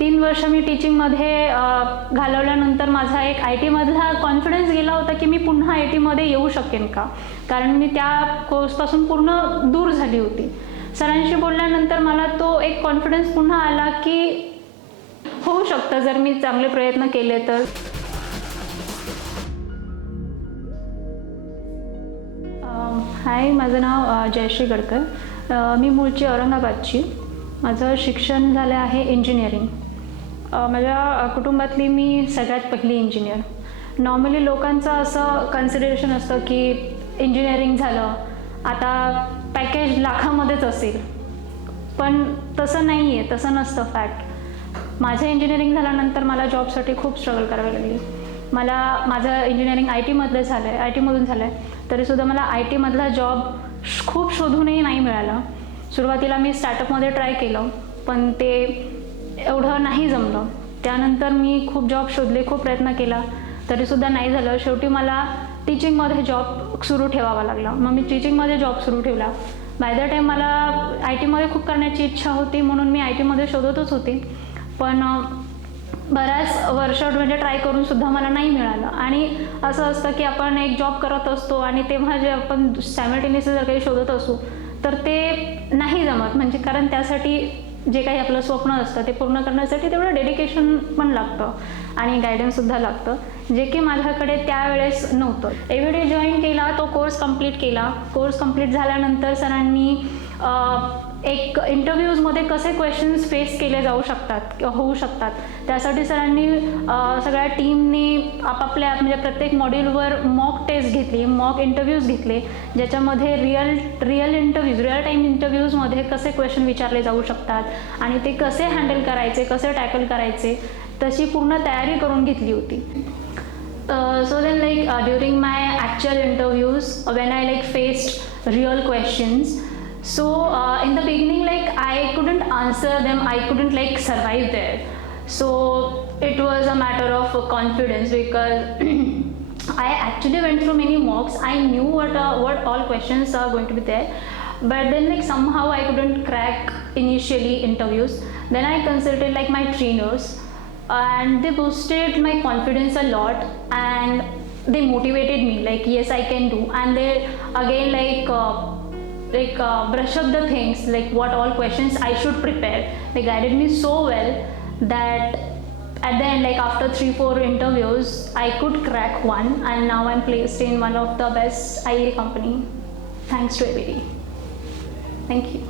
3 वर्ष मी टीचिंगमध्ये घालवल्यानंतर माझा एक IT-मधला कॉन्फिडन्स गेला होता की मी पुन्हा IT-मध्ये येऊ शकेन का, कारण मी त्या कोर्सपासून पूर्ण दूर झाली होती. सरांशी बोलल्यानंतर मला तो एक कॉन्फिडन्स पुन्हा आला की होऊ शकतं जर मी चांगले प्रयत्न केले तर. हाय, माझं नाव जयश्री गडकर. मी मूळची औरंगाबादची. माझं शिक्षण झालं आहे इंजिनिअरिंग. माझ्या कुटुंबातली मी सगळ्यात पहिली इंजिनियर. नॉर्मली लोकांचं असं कन्सिडरेशन असतं की इंजिनिअरिंग झालं आता पॅकेज लाखामध्येच असेल, पण तसं नाही आहे, तसं नसतं फॅक्ट. माझं इंजिनिअरिंग झाल्यानंतर मला जॉबसाठी खूप स्ट्रगल करावी लागली. माझं इंजिनिअरिंग IT-मधलं झालं आहे, IT-मधून झालं आहे, तरीसुद्धा मला IT-मधला जॉब खूप शोधूनही नाही मिळाला. सुरुवातीला मी स्टार्टअपमध्ये ट्राय केलं, पण ते एवढं नाही जमलं. त्यानंतर मी खूप जॉब शोधले, खूप प्रयत्न केला, तरीसुद्धा नाही झालं. शेवटी मला टीचिंगमध्ये जॉब सुरू ठेवावा लागला. मग मी टीचिंगमध्ये जॉब सुरू ठेवला. बाय द टाईम मला IT-मध्ये खूप करण्याची इच्छा होती, म्हणून मी IT-मध्ये शोधतच होती, पण बऱ्याच वर्ष म्हणजे ट्राय करून सुद्धा मला नाही मिळालं. आणि असं असतं की आपण एक जॉब करत असतो आणि तेव्हा जे आपण सायमल्टेनियसली जर काही शोधत असू तर ते नाही जमत, म्हणजे कारण त्यासाठी जे काही आपलं स्वप्न असतं ते पूर्ण करण्यासाठी तेवढं डेडिकेशन पण लागतं आणि गायडन्ससुद्धा लागतं, जे की माझ्याकडे त्यावेळेस नव्हतं. AVD जॉईन केला, तो कोर्स कंप्लीट केला. कोर्स कंप्लीट झाल्यानंतर सरांनी एक इंटरव्ह्यूजमध्ये कसे क्वेश्चन्स फेस केले जाऊ शकतात, होऊ शकतात, त्यासाठी सरांनी सगळ्या टीमनी आपापल्या म्हणजे प्रत्येक मॉड्यूलवर मॉक टेस्ट घेतली, मॉक इंटरव्ह्यूज घेतले, ज्याच्यामध्ये रिअल टाईम इंटरव्ह्यूजमध्ये कसे क्वेश्चन विचारले जाऊ शकतात आणि ते कसे हँडल करायचे, कसे टॅकल करायचे, तशी पूर्ण तयारी करून घेतली होती. So then during my actual interviews, when I faced real questions, so in the beginning I couldn't answer them, I couldn't survive there. So it was a matter of confidence because I actually went through many mocks. I knew what all questions are going to be there, but then somehow I couldn't crack initially interviews. Then I consulted my trainers, and they boosted my confidence a lot, and they motivated me yes, I can do. And they again brush up the things what all questions I should prepare. They guided me so well that at the end after 3-4 interviews I could crack one, and now I'm placed in one of the best IE company thanks to AVD. Thank you.